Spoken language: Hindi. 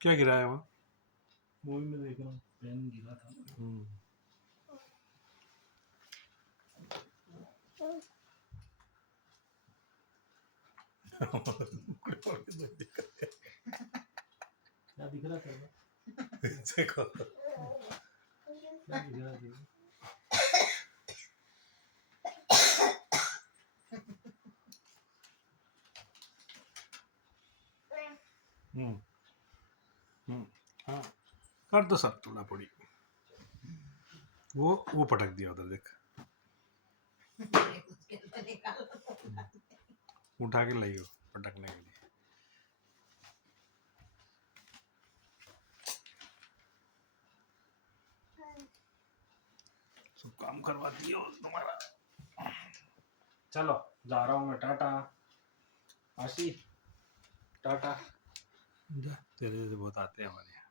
क्या गिरा है वहाँ? मूवी में देख रहा हूँ, पेन गिरा था। क्या दिख रहा था? देखो क्या दिख रहा था? हाँ कर दो सब थोड़ा पड़ी। वो पटक दिया उधर देख, उठा के लाई हो पटकने के लिए। सब काम करवा दिया तुम्हारा। चलो जा रहा हूँ मैं, टाटा आशी, टाटा। जा, तेरे जैसे बहुत आते हैं हमारे यहाँ।